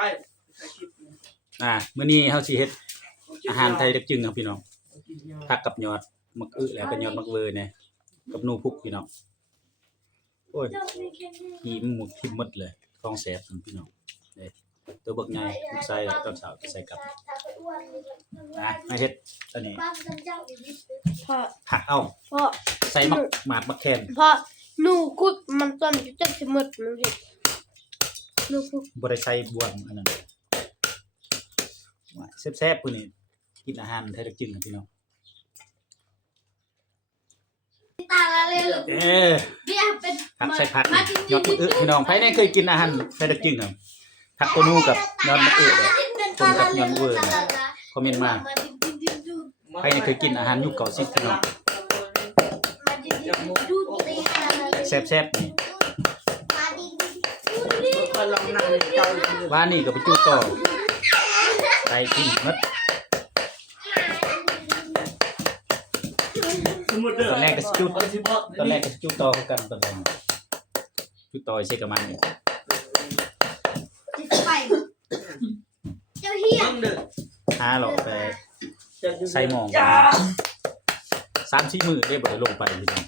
ไปคลิปมื้อนี้เฮาสิเฮ็ดอาหารไทยจักจึงครับพี่น้องผักกับยอดมะอึแล้วก็ยอดมะเวอเนี่ยกับหนูพุกพี่น้องโอ้ยหิมหมดทิ่มหมดเลยของแซ่บพี่น้องเด้ตัวบักใหญ่ลูกชายตอนเช้าใส่กับมาเฮ็ดอันนี้ผักเอาใส่หมากมะแคนเพราะหนูคุดมันต้นจะสิหมดมันเห็ดหนูคุดบ่ได้ใส่บวงอันนั้นว่าแซ่บๆพุ่นนี่กินอาหารไทยจักจึงครับพี่น้องตาละเลยเป็นผักใส่ผักยอดมะอึพี่น้องใครได้เคยกินอาหารไทยจักจึงครับผักตัวนูกับยอดมะอึเลยคนกับยอดเวอร์คอมเมนต์มาใครได้เคยกินอาหารยุคเก่าสิพี่น้องแซ่บๆนี่ว่านี่ก็ไปจุต่อไปกินหมดตอนแรกก็จุต่อกันตอนแรกจุต่อใส่กับมันเจ้าเฮียหาหรอกแต่ใส่หม้อ3-4 มื้อได้บ่ได้ลงไปพี่น้อง